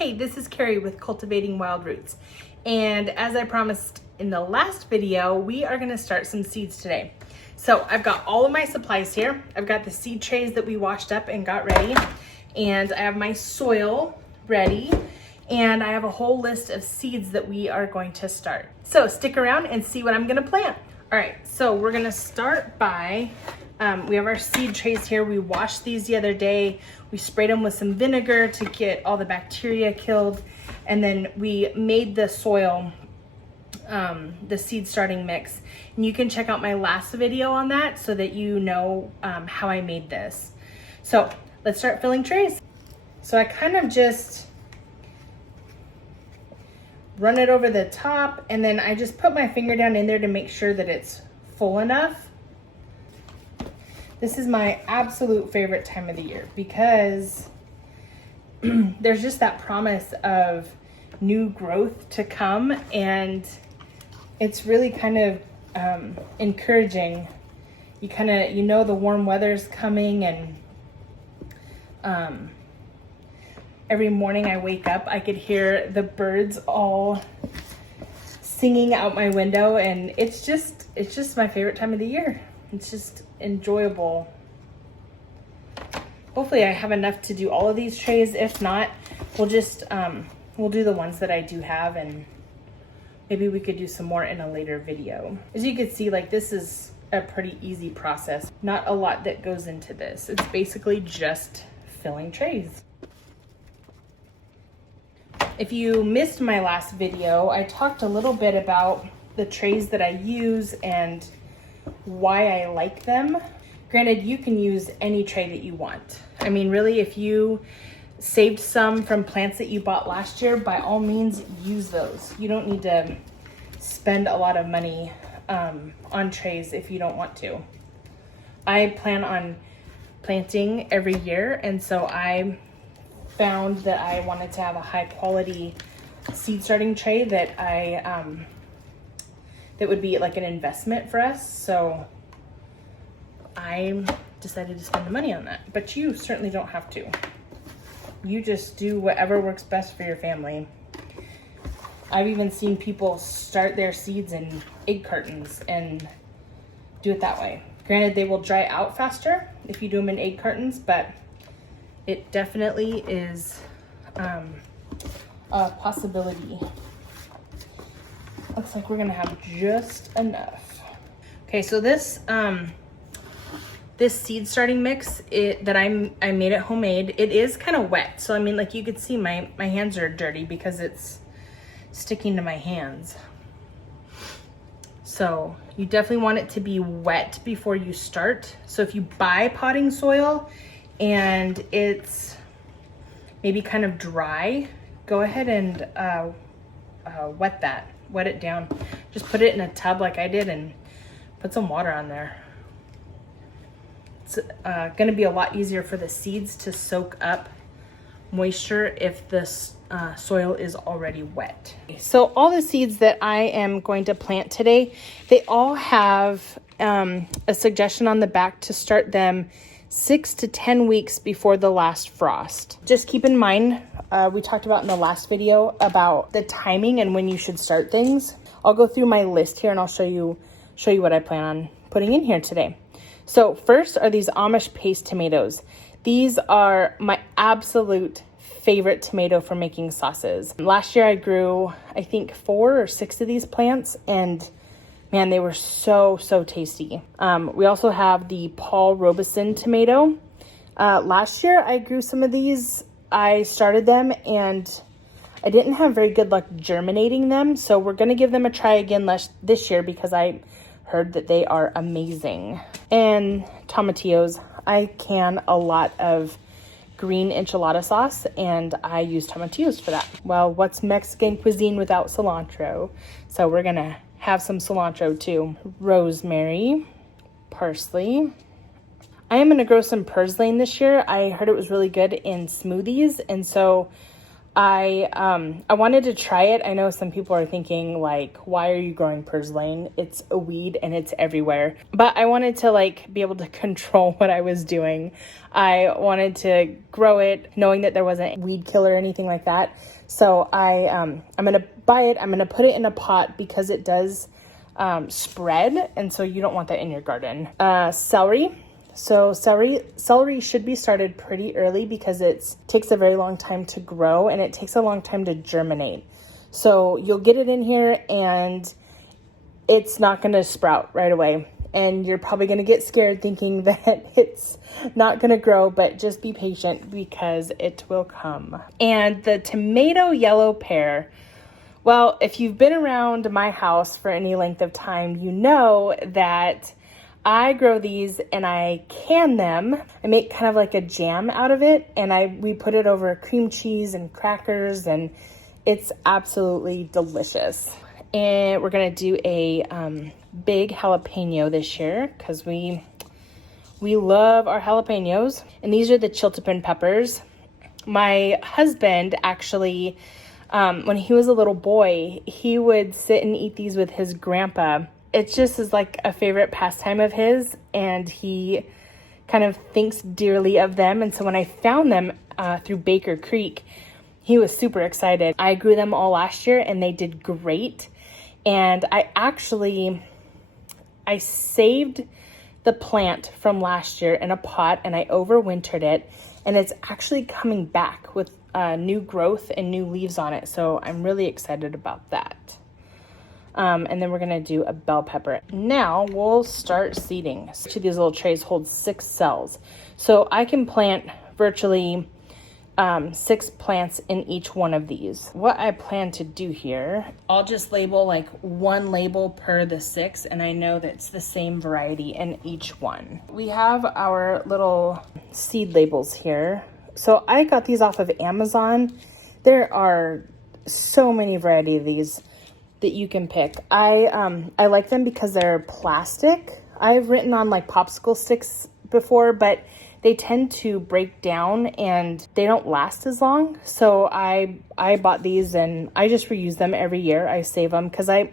Hey, this is Carrie with Cultivating Wild Roots. And as I promised in the last video, we are gonna start some seeds today. So I've got all of my supplies here. I've got the seed trays that we washed up and got ready. And I have my soil ready. And I have a whole list of seeds that we are going to start. So stick around and see what I'm gonna plant. All right, so we're gonna start by, we have our seed trays here. We washed these the other day. We sprayed them with some vinegar to get all the bacteria killed. And then we made the soil, the seed starting mix. And you can check out my last video on that so that you know how I made this. So let's start filling trays. So I kind of just run it over the top, and then I just put my finger down in there to make sure that it's full enough. This is my absolute favorite time of the year because there's just that promise of new growth to come, and it's really kind of encouraging. You know the warm weather's coming, and every morning I wake up, I could hear the birds all singing out my window, and it's just my favorite time of the year. It's just enjoyable. Hopefully I have enough to do all of these trays. If not, we'll just we'll do the ones that I do have, and maybe we could do some more in a later video. As you can see, like, this is a pretty easy process. Not a lot that goes into this. It's basically just filling trays. If you missed my last video, I talked a little bit about the trays that I use and why I like them. Granted, you can use any tray that you want. I mean, really, if you saved some from plants that you bought last year, by all means, use those. You don't need to spend a lot of money on trays if you don't want to. I plan on planting every year, and so I found that I wanted to have a high quality seed starting tray that that would be like an investment for us. So I decided to spend the money on that, but you certainly don't have to. You just do whatever works best for your family. I've even seen people start their seeds in egg cartons and do it that way. Granted, they will dry out faster if you do them in egg cartons, but it definitely is a possibility. Looks like we're gonna have just enough. Okay, so this this seed starting mix that I made it homemade. It is kind of wet, so I mean, like, you could see my hands are dirty because it's sticking to my hands. So you definitely want it to be wet before you start. So if you buy potting soil and it's maybe kind of dry, go ahead and wet it down. Just put it in a tub like I did and put some water on there. It's gonna be a lot easier for the seeds to soak up moisture if this soil is already wet. So all the seeds that I am going to plant today, they all have a suggestion on the back to start them 6 to 10 weeks before the last frost. Just keep in mind, we talked about in the last video about the timing and when you should start things. I'll go through my list here and I'll show you what I plan on putting in here today. So first are these Amish paste tomatoes. These are my absolute favorite tomato for making sauces. Last year I grew, I think, 4 or 6 of these plants, and man, they were so tasty. We also have the Paul Robeson tomato. Last year I grew some of these. I started them and I didn't have very good luck germinating them. So we're gonna give them a try again this year because I heard that they are amazing. And tomatillos. I can a lot of green enchilada sauce, and I use tomatillos for that. Well, what's Mexican cuisine without cilantro? So we're gonna have some cilantro too. Rosemary, parsley. I am gonna grow some purslane this year. I heard it was really good in smoothies, and so I wanted to try it. I know some people are thinking like, why are you growing purslane? It's a weed and it's everywhere. But I wanted to like be able to control what I was doing. I wanted to grow it knowing that there wasn't weed killer or anything like that. So I'm going to buy it. I'm going to put it in a pot because it does spread. And so you don't want that in your garden. Celery. So celery should be started pretty early because it takes a very long time to grow and it takes a long time to germinate. So you'll get it in here and it's not going to sprout right away. And you're probably going to get scared thinking that it's not going to grow, but just be patient because it will come. And the tomato yellow pear. Well, if you've been around my house for any length of time, you know that I grow these and I can them. I make kind of like a jam out of it and we put it over cream cheese and crackers and it's absolutely delicious. And we're gonna do a big jalapeno this year because we love our jalapenos. And these are the Chiltepin peppers. My husband actually, when he was a little boy, he would sit and eat these with his grandpa. It just is like a favorite pastime of his, and he kind of thinks dearly of them. And so when I found them through Baker Creek, he was super excited. I grew them all last year and they did great. And I saved the plant from last year in a pot and I overwintered it, and it's actually coming back with new growth and new leaves on it. So I'm really excited about that. And then we're going to do a bell pepper. Now we'll start seeding. Each of these little trays holds 6 cells. So I can plant virtually 6 plants in each one of these. What I plan to do here, I'll just label like 1 label per the 6, and I know that's the same variety in each one. We have our little seed labels here. So I got these off of Amazon. There are so many varieties of these that you can pick. I like them because they're plastic. I've written on like popsicle sticks before, but they tend to break down and they don't last as long. So I bought these and I just reuse them every year. I save them because I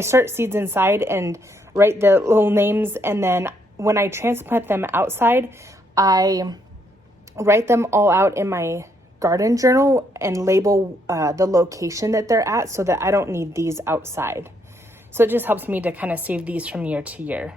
start seeds inside and write the little names, and then when I transplant them outside, I write them all out in my garden journal and label the location that they're at so that I don't need these outside. So it just helps me to kind of save these from year to year.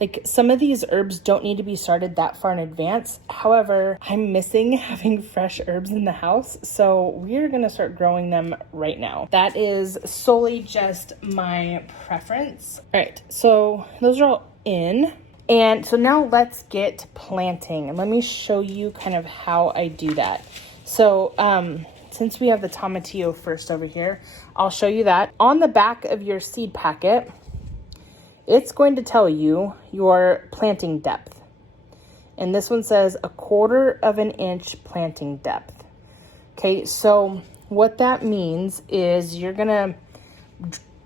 Like some of these herbs don't need to be started that far in advance. However, I'm missing having fresh herbs in the house, so we're gonna start growing them right now. That is solely just my preference. All right, so those are all in. And so now let's get planting, and let me show you kind of how I do that. So since we have the Tomatillo first over here, I'll show you that. On the back of your seed packet, it's going to tell you your planting depth. And this one says 1/4 of an inch planting depth. Okay, so what that means is you're gonna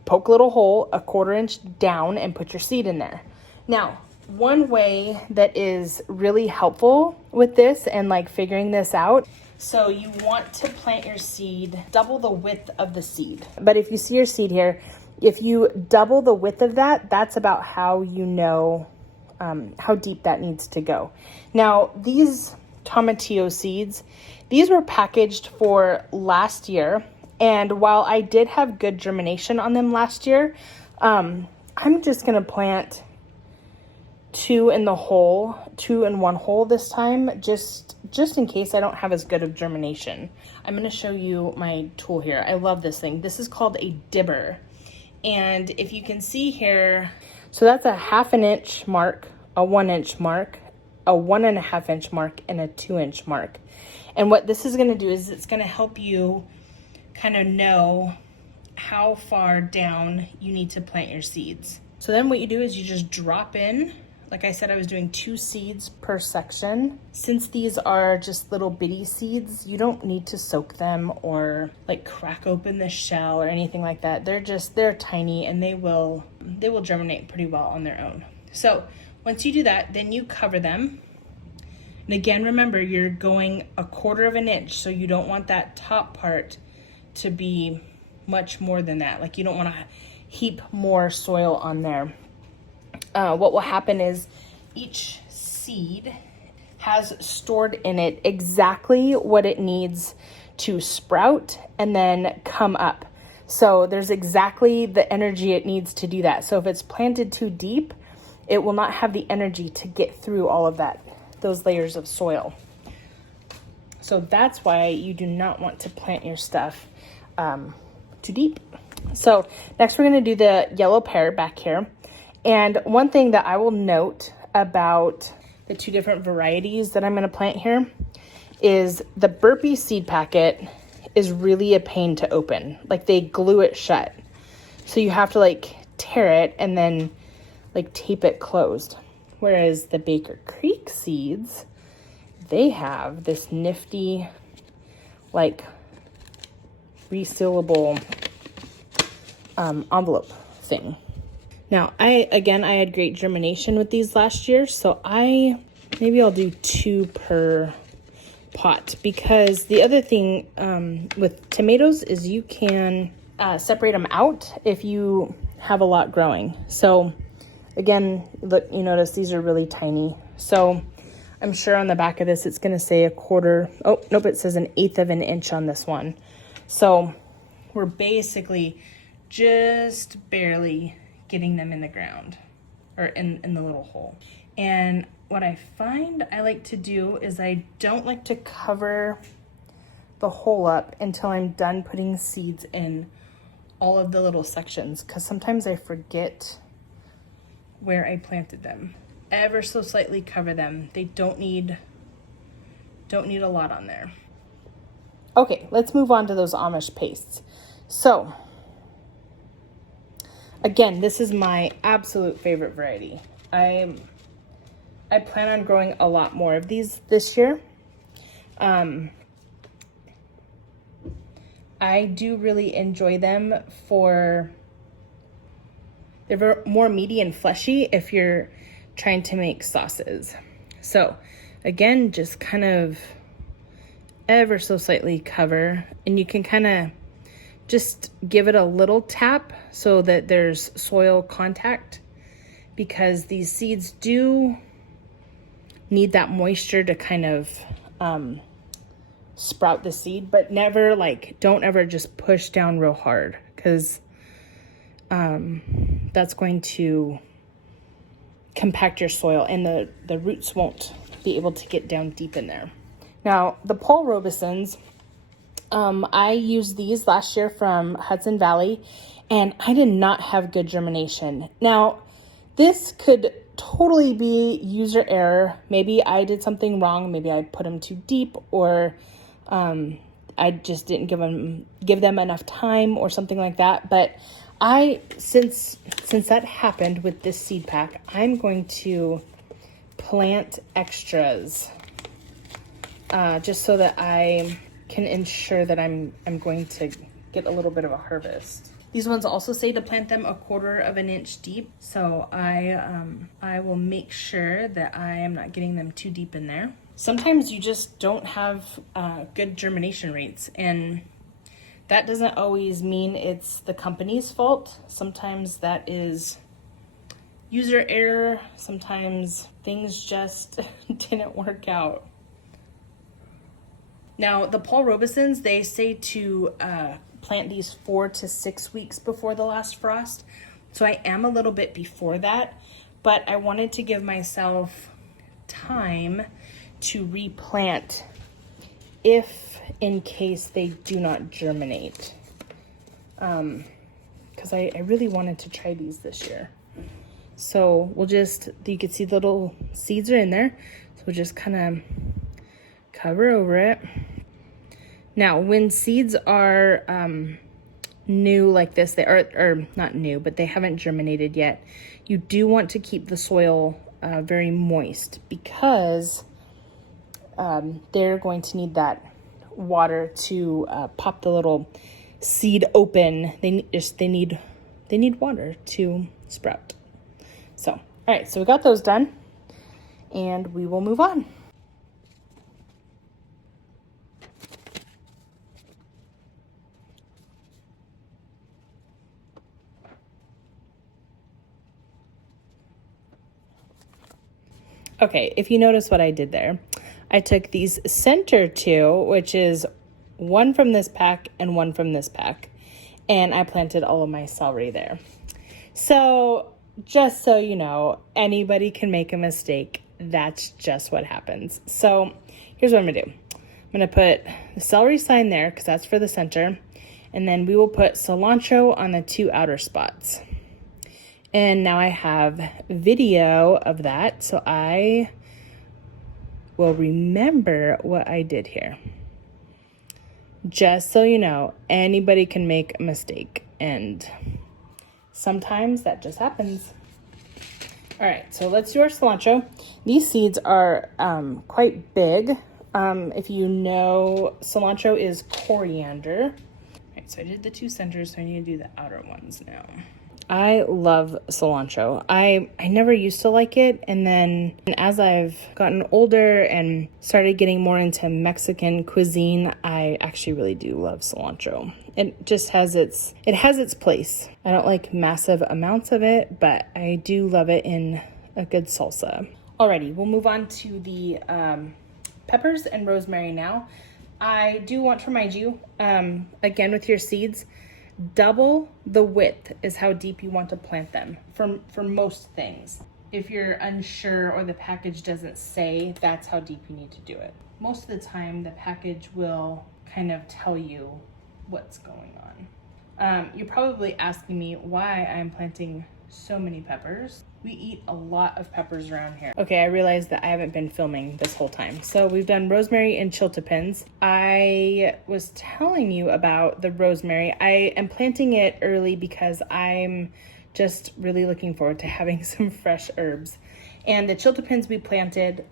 poke a little hole 1/4 inch down and put your seed in there. Now, one way that is really helpful with this and like figuring this out, so you want to plant your seed double the width of the seed. But if you see your seed here, if you double the width of that, that's about how you know how deep that needs to go. Now, these Tomatillo seeds, these were packaged for last year. And while I did have good germination on them last year, I'm just going to plant 2 in 1 hole this time, just in case I don't have as good of germination. I'm going to show you my tool here. I love this thing. This is called a dibber. And if you can see here, so that's a 1/2 inch mark, a 1 inch mark, a 1.5 inch mark, and a 2 inch mark. And what this is going to do is it's going to help you kind of know how far down you need to plant your seeds. So then what you do is you just drop in. Like I said, I was doing 2 seeds per section. Since these are just little bitty seeds, you don't need to soak them or like crack open the shell or anything like that. They're tiny and they will germinate pretty well on their own. So once you do that, then you cover them And again, remember, you're going 1/4 of an inch, so you don't want that top part to be much more than that. Like, you don't want to heap more soil on there. What will happen is each seed has stored in it exactly what it needs to sprout and then come up. So there's exactly the energy it needs to do that. So if it's planted too deep, it will not have the energy to get through all of those layers of soil. So that's why you do not want to plant your stuff too deep. So next we're going to do the yellow pear back here. And one thing that I will note about the 2 different varieties that I'm going to plant here is the burpee seed packet is really a pain to open. Like, they glue it shut. So you have to like tear it and then like tape it closed. Whereas the Baker Creek seeds, they have this nifty like resealable envelope thing. Now, I had great germination with these last year, so maybe I'll do 2 per pot, because the other thing with tomatoes is you can separate them out if you have a lot growing. So again, look, you notice these are really tiny. So I'm sure on the back of this, it's going to say 1/4. Oh, nope, it says 1/8 of an inch on this one. So we're basically just barely getting them in the ground, or in the little hole. And what I find I like to do is I don't like to cover the hole up until I'm done putting seeds in all of the little sections, because sometimes I forget where I planted them. Ever so slightly cover them. They don't need a lot on there. Okay, let's move on to those Amish pastes. So again, this is my absolute favorite variety. I plan on growing a lot more of these this year. I do really enjoy them they're more meaty and fleshy if you're trying to make sauces. So again, just kind of ever so slightly cover, and you can kind of just give it a little tap so that there's soil contact, because these seeds do need that moisture to kind of sprout the seed, but never don't ever just push down real hard, because that's going to compact your soil and the roots won't be able to get down deep in there. Now, the Paul Robesons, I used these last year from Hudson Valley, and I did not have good germination. Now, this could totally be user error. Maybe I did something wrong. Maybe I put them too deep, or I just didn't give them enough time or something like that. But since that happened with this seed pack, I'm going to plant extras just so that I can ensure that I'm going to get a little bit of a harvest. These ones also say to plant them 1/4 of an inch deep, so I will make sure that I am not getting them too deep in there. Sometimes you just don't have good germination rates, and that doesn't always mean it's the company's fault. Sometimes that is user error. Sometimes things just didn't work out. Now, the Paul Robesons, they say to plant these 4 to 6 weeks before the last frost. So I am a little bit before that, but I wanted to give myself time to replant if in case they do not germinate. Because I really wanted to try these this year. So you can see the little seeds are in there. So we'll just kind of cover over it. Now, when seeds are new like this, they are not new, but they haven't germinated yet, you do want to keep the soil very moist, because they're going to need that water to pop the little seed open. They need water to sprout. So, all right, so we got those done, and we will move on. Okay, if you notice what I did there, I took these center two, which is one from this pack and one from this pack, and I planted all of my celery there. So just so you know, anybody can make a mistake. That's just what happens. So here's what I'm gonna do. I'm gonna put the celery sign there because that's for the center, and then we will put cilantro on the two outer spots. And now I have video of that, so I will remember what I did here. Just so you know, anybody can make a mistake, and sometimes that just happens. All right, so let's do our cilantro. These seeds are quite big. If you know, cilantro is coriander. All right, so I did the two centers, so I need to do the outer ones now. I love cilantro. I never used to like it, and then as I've gotten older and started getting more into Mexican cuisine, I actually really do love cilantro. It just has its place. I don't like massive amounts of it, but I do love it in a good salsa. Alrighty, we'll move on to the peppers and rosemary now. I do want to remind you, again with your seeds, double the width is how deep you want to plant them for most things. If you're unsure or the package doesn't say, that's how deep you need to do it. Most of the time, the package will kind of tell you what's going on. You're probably asking me why I'm planting so many peppers. We eat a lot of peppers around here. Okay, I realized that I haven't been filming this whole time. So we've done rosemary and chiltepins. I was telling you about the rosemary. I am planting it early because I'm just really looking forward to having some fresh herbs. And the chiltepins we planted,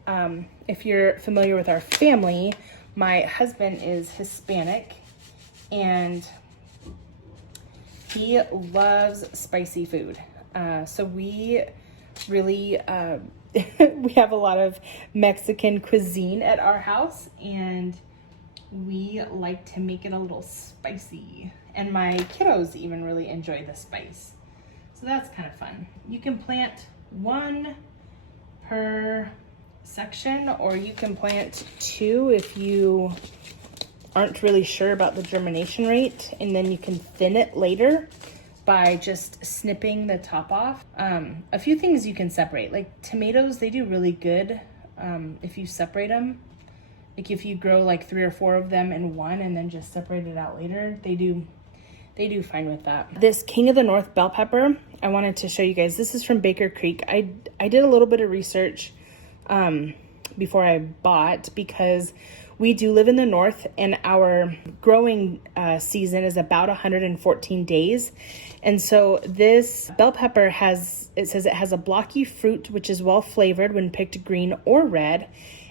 if you're familiar with our family, my husband is Hispanic and he loves spicy food. So we really, we have a lot of Mexican cuisine at our house, and we like to make it a little spicy. And my kiddos even really enjoy the spice. So that's kind of fun. You can plant one per section, or you can plant two if you aren't really sure about the germination rate, and then you can thin it later by just snipping the top off. A few things you can separate, like tomatoes, they do really good if you separate them. Like if you grow like 3 or 4 of them in one and then just separate it out later, they do fine with that. This King of the North bell pepper, I wanted to show you guys. This is from Baker Creek. I did a little bit of research before I bought, because we do live in the north and our growing season is about 114 days. And so this bell pepper says it has a blocky fruit, which is well flavored when picked green or red,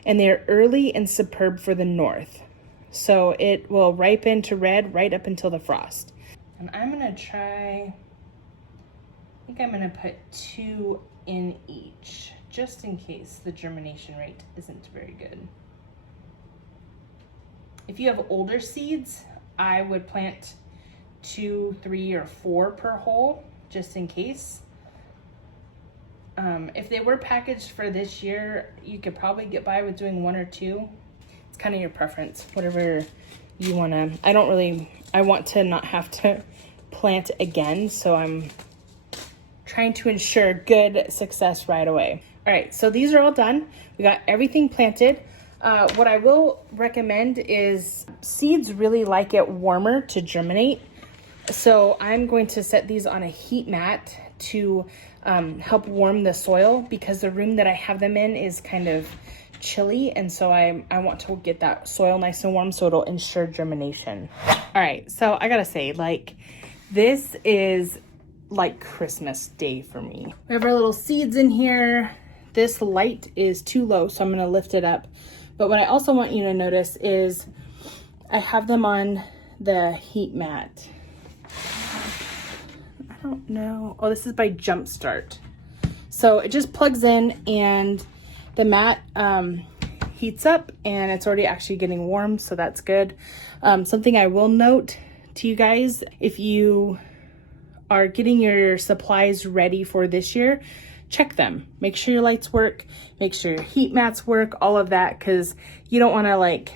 and they're early and superb for the north. So it will ripen to red right up until the frost. And I'm gonna try, I think I'm gonna put 2 in each, just in case the germination rate isn't very good. If you have older seeds, I would plant 2, 3, or 4 per hole, just in case. If they were packaged for this year, you could probably get by with doing 1 or 2. It's kind of your preference, whatever you want to. I want to not have to plant again, so I'm trying to ensure good success right away. All right, so these are all done. We got everything planted. What I will recommend is seeds really like it warmer to germinate. So I'm going to set these on a heat mat to help warm the soil, because the room that I have them in is kind of chilly. And so I want to get that soil nice and warm so it'll ensure germination. All right, so I gotta say, like, this is like Christmas Day for me. We have our little seeds in here. This light is too low, so I'm gonna lift it up. But what I also want you to notice is I have them on the heat mat. I don't know. Oh, this is by Jumpstart. So it just plugs in and the mat heats up, and it's already actually getting warm, so that's good. Something I will note to you guys, if you are getting your supplies ready for this year, check them. Make sure your lights work, make sure your heat mats work, all of that, because you don't want to like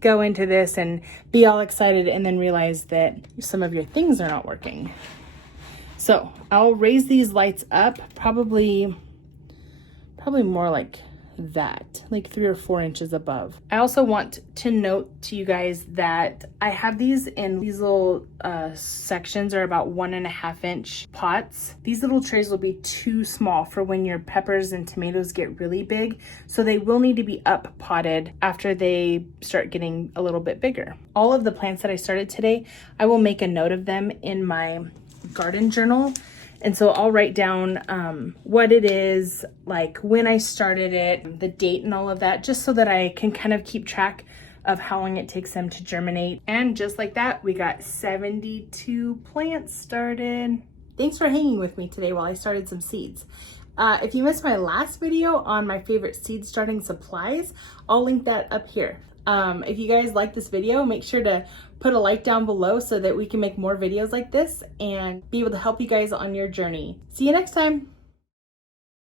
go into this and be all excited and then realize that some of your things are not working. So I'll raise these lights up probably more like that, like 3 or 4 inches above. I also want to note to you guys that I have these in these little sections, are about 1.5 inch pots. These little trays will be too small for when your peppers and tomatoes get really big, so they will need to be up potted after they start getting a little bit bigger. All of the plants that I started today, I will make a note of them in my garden journal. And so I'll write down what it is, like when I started it, the date and all of that, just so that I can kind of keep track of how long it takes them to germinate. And just like that, we got 72 plants started. Thanks for hanging with me today while I started some seeds. If you missed my last video on my favorite seed starting supplies, I'll link that up here. If you guys like this video, make sure to put a like down below so that we can make more videos like this and be able to help you guys on your journey. See you next time.